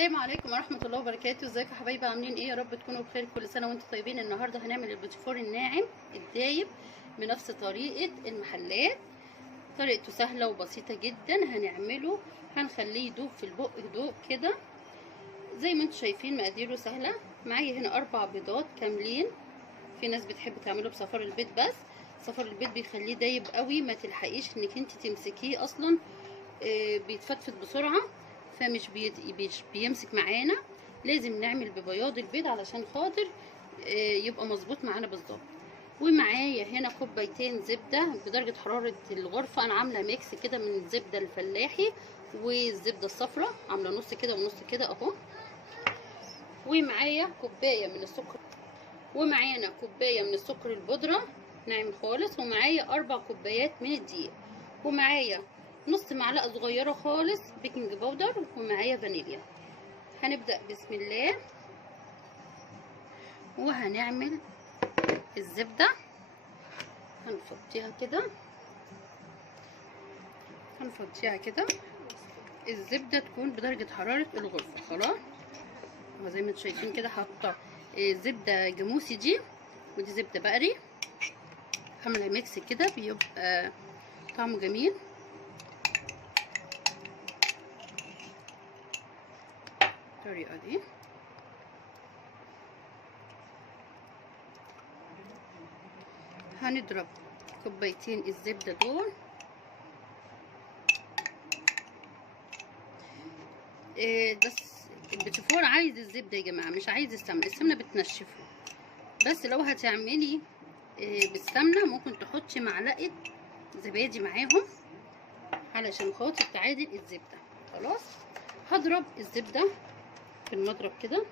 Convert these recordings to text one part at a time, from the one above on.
السلام عليكم ورحمه الله وبركاته. ازيكم يا حبايبي؟ عاملين ايه؟ يا رب تكونوا بخير. كل سنه وانتم طيبين. النهارده هنعمل البوتيفور الناعم الدايب بنفس طريقه المحلات. طريقته سهله وبسيطه جدا. هنعمله هنخليه يدوب في البق هدوء كده زي ما انتم شايفين. مقاديره سهله. معايا هنا 4 بيضات كاملين. في ناس بتحب تعمله بصفار البيض، بس صفار البيض بيخليه دايب قوي، ما تلحقيش انك انت تمسكيه اصلا. بيتفتفت بسرعه، فمش بيمسك معانا. لازم نعمل ببياض البيض علشان خاطر يبقى مظبوط معانا بالظبط. ومعايا هنا كوبايتين زبده بدرجه حراره الغرفه. انا عامله ميكس كده من الزبده الفلاحي والزبده الصفراء، عامله نص كده ونص كده اهو. ومعايا كوبايه من السكر، ومعانا كوبايه من السكر البودره ناعم خالص، ومعايا 4 كوبايات من الدقيق، ومعايا نص معلقه صغيره خالص بيكنج باودر، ومعايا فانيليا. هنبدا بسم الله وهنعمل الزبده. هنفضيها كده الزبده تكون بدرجه حراره الغرفه. خلاص، وزي ما انتم شايفين كده حاطه زبده جاموسي دي، ودي زبده بقري. عامله ميكس كده بيبقى طعمه جميل. الطريقه دي هنضرب كوبايتين الزبده دول. بس البوتيفور عايز الزبده يا جماعه، مش عايز السمنه. السمنه بتنشفه، بس لو هتعملي بالسمنه ممكن تحطي معلقه زبادي معاهم علشان خاطر تعادل الزبده. خلاص، هضرب الزبده في المضرب كده.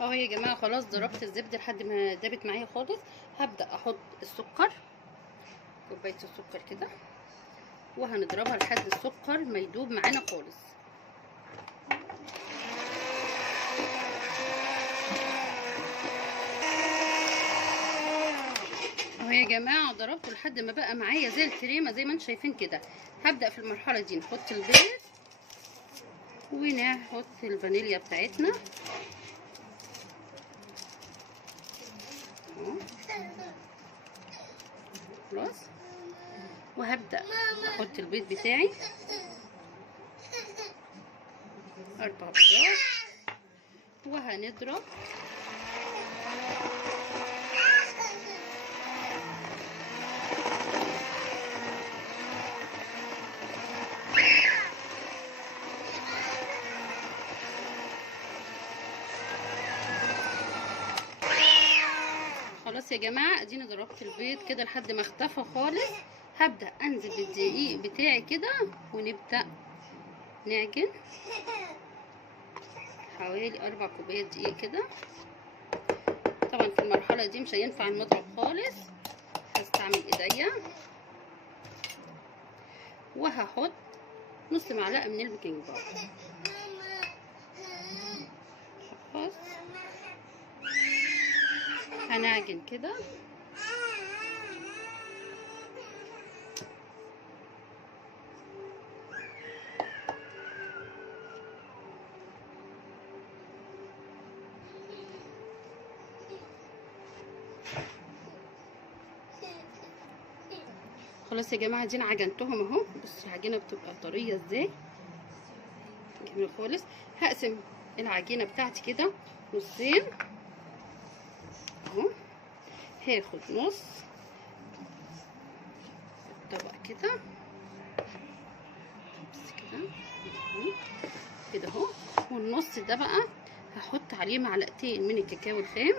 اهو يا جماعه خلاص ضربت الزبده لحد ما دابت معايا خالص. هبدا احط السكر، كوبايه السكر كده، وهنضربها لحد السكر ما يدوب معانا خالص. اهو يا جماعه ضربته لحد ما بقى معايا زي الكريمه زي ما انتم شايفين كده. هبدا في المرحله دي نحط البيض ونحط الفانيليا بتاعتنا اهو. خلاص، وهبدا احط البيض بتاعي 4 بيضات، وهنضرب خلاص يا جماعه. اديني ضربت البيض كده لحد ما اختفى خالص. هبدا انزل بالدقيق بتاعي كده ونبدا نعجن حوالي 4 كوبايات دقيق كده. طبعا في المرحله دي مش هينفع المضرب خالص، هستعمل ايديا. وهحط نص معلقه من البيكنج باودر. خلاص، هنعجن كده. خلاص يا جماعه دي عجنتهم اهو. بصوا العجينه بتبقى طريه ازاي، جميل خالص. هقسم العجينه بتاعتي كده نصين اهو. هاخد نص الطبق كده، بس كده اهو كده اهو. والنص ده بقى هحط عليه معلقتين من الكاكاو الخام،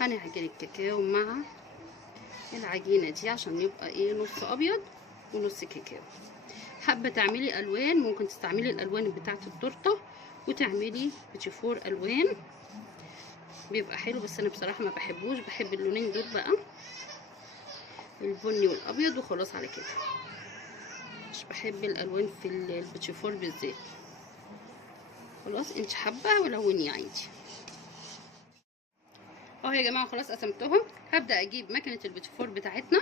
هنعجن الكاكاو مع العجينه دي عشان يبقى ايه، نص ابيض ونص كاكاو. حابه تعملي الوان ممكن تستعملي الالوان بتاعه التورته وتعملي بوتيفور الوان، بيبقى حلو. بس انا بصراحه ما بحبوش، بحب اللونين دول بقى، البني والابيض، وخلاص على كده. مش بحب الالوان في البوتيفور بالذات. خلاص انت حابه ولوني عادي. اهو يا جماعه خلاص قسمتهم. هبدا اجيب مكنه البوتيفور بتاعتنا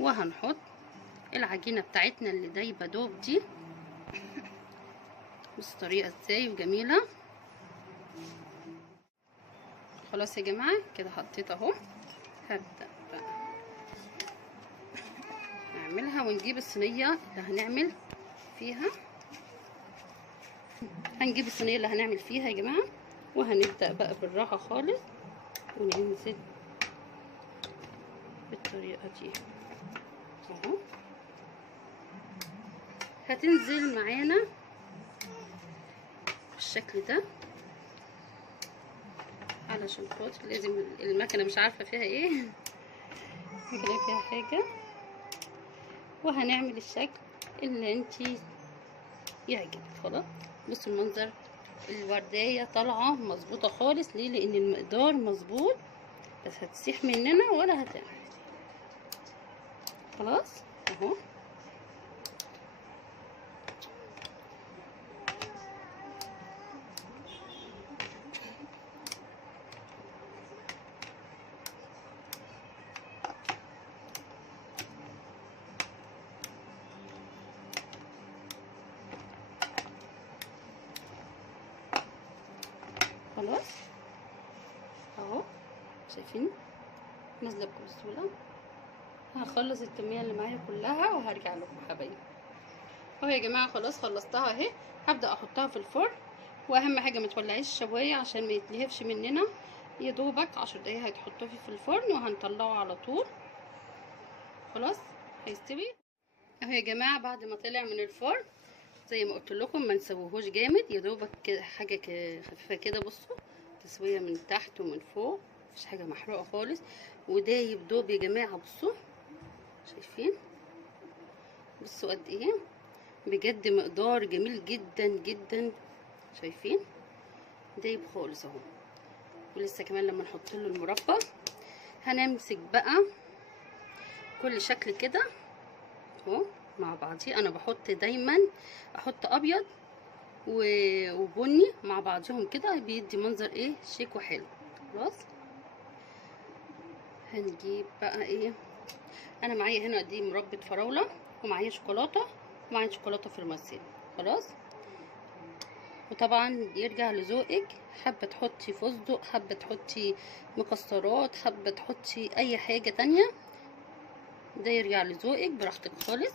وهنحط العجينه بتاعتنا اللي دايبه دوب دي. بص الطريقه ازاي وجميله. خلاص يا جماعه كده حطيت اهو. هبدا بقى نعملها ونجيب الصينيه اللي هنعمل فيها. هنجيب الصينيه اللي هنعمل فيها يا جماعه، وهنبدا بقى بالراحه خالص وننزل بالطريقه دي اهو. هتنزل معانا بالشكل ده علشان خاطر لازم المكنه مش عارفه فيها ايه، المكنه فيها حاجه. وهنعمل الشكل اللي انتي يعجبك. خلاص بصوا المنظر، الورديه طالعه مظبوطه خالص. ليه؟ لان المقدار مظبوط، بس هتسيح مننا ولا هتعمل. خلاص اهو. خلاص اهو شايفين نازله بكل سهوله. هخلص الكميه اللي معايا كلها وهرجع لكم حبايبي. اهو يا جماعه خلاص خلصتها اهي. هبدا احطها في الفرن، واهم حاجه ما تولعيش الشوايه عشان ما يتلهفش مننا. يا دوبك 10 دقايق هتحطوه في الفرن وهنطلعه على طول. خلاص هيستوي اهو يا جماعه. بعد ما طلع من الفرن زي ما قلت لكم ما نسويهوش جامد، يا دوبك كده حاجه خفيفه كده. بصوا تسويه من تحت ومن فوق، مفيش حاجه محروقه خالص، ودايب دوب يا جماعه. بصوا شايفين؟ بصوا قد ايه بجد، مقدار جميل جدا جدا. شايفين؟ دايب خالص اهو. ولسه كمان لما نحط له المربى هنمسك بقى كل شكل كده اهو مع بعضيه. انا بحط دايما احط ابيض وبني مع بعضهم كده، بيدي منظر ايه شيك وحلو. خلاص هنجيب بقى ايه. انا معايا هنا دي مربى فراوله، ومعايا شوكولاته، ومعايا شوكولاته فرماسيل. خلاص وطبعا يرجع لذوقك، حابه تحطي فستق، حابه تحطي مكسرات، حابه تحطي اي حاجه تانية، ده يرجع لذوقك براحتك خالص.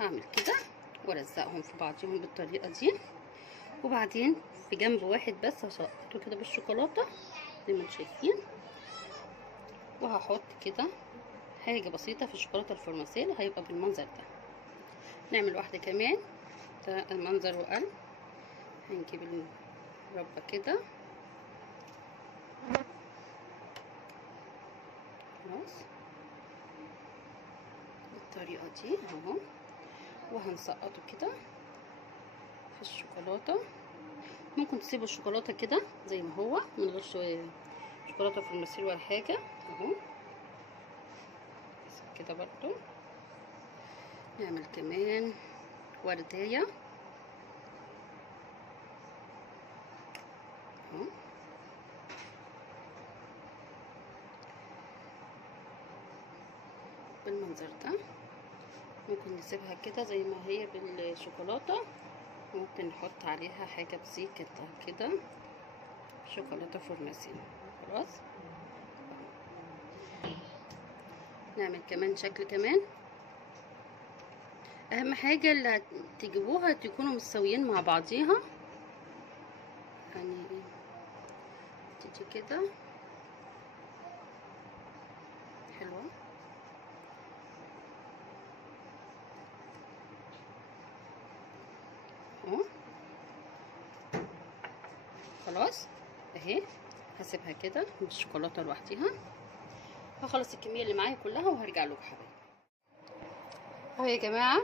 هعمل كده والزقهم في بعضهم بالطريقه دي، وبعدين في جنب واحد بس هسقطه كده بالشوكولاته زي ما انتم شايفين. وهحط كده حاجه بسيطه في الشوكولاته الفرماسيل، هيبقى بالمنظر ده. نعمل واحده كمان، ده المنظر وقل. هنجيب المربى كده خلاص بالطريقه دي اهو، وهنسقطه كده في الشوكولاته. ممكن تسيبوا الشوكولاته كده زي ما هو من غير شوكولاته فرماسيل ولا حاجه اهو كده. برضو نعمل كمان ورديه اهو بالمنظر ده. ممكن نسيبها كده زي ما هي بالشوكولاته، ممكن نحط عليها حاجه بسيطه كده شوكولاته فرماسيل. خلاص نعمل كمان شكل كمان. اهم حاجه اللي تجيبوها تكونوا متساويين مع بعضيها، يعني تيجي كده حلوه اهو. خلاص اهي هسيبها كده بالشوكولاته لوحديها. هخلص الكميه اللي معايا كلها وهرجع لكم حبايبي. اهو يا جماعه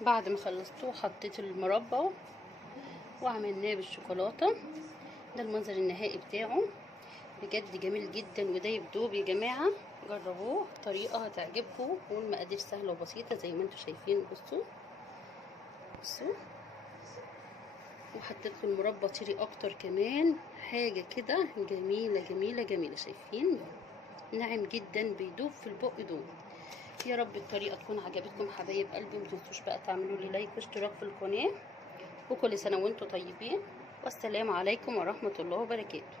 بعد ما خلصته حطيت المربى وعملناه بالشوكولاته، ده المنظر النهائي بتاعه. بجد جميل جدا ودايب دوب يا جماعه. جربوه، طريقه هتعجبكم والمقادير سهله وبسيطه زي ما انتم شايفين. بصوا بصوا، وحطيت له المربى طري اكتر كمان، حاجه كده جميله جميله جميله. شايفين ناعم جدا بيدوب في البق دوب. يا رب الطريقه تكون عجبتكم حبايب قلبي. متنسوش بقى تعملوا لي لايك واشتراك في القناه، وكل سنه وانتم طيبين، والسلام عليكم ورحمه الله وبركاته.